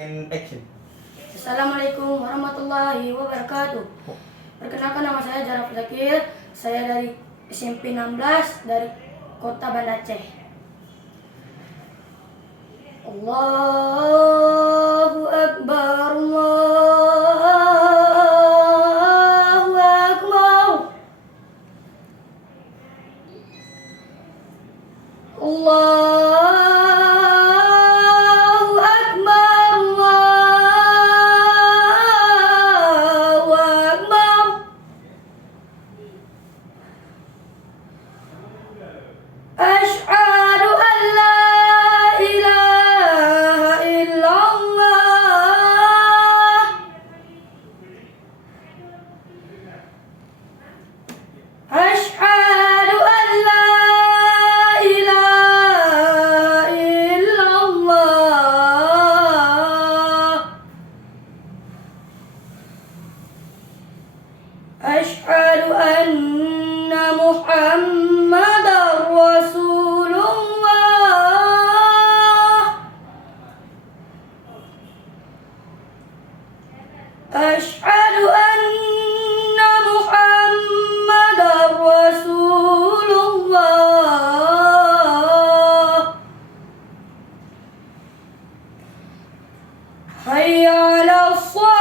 And action. Assalamualaikum warahmatullahi wabarakatuh. Perkenalkan, nama saya Jaraf Zakir. Saya dari SMP 16 dari Kota Banda Aceh. Allahu Akbar, Allahu Akbar. Allahu Akbar, Allahu Akbar. Asyhadu an la ilaha illallah. Asyhadu an la ilaha illallah. Asyhadu anna Muhammadar Rasulullah. Asyhadu anna Muhammadar Rasulullah. Hayya 'alas shalah.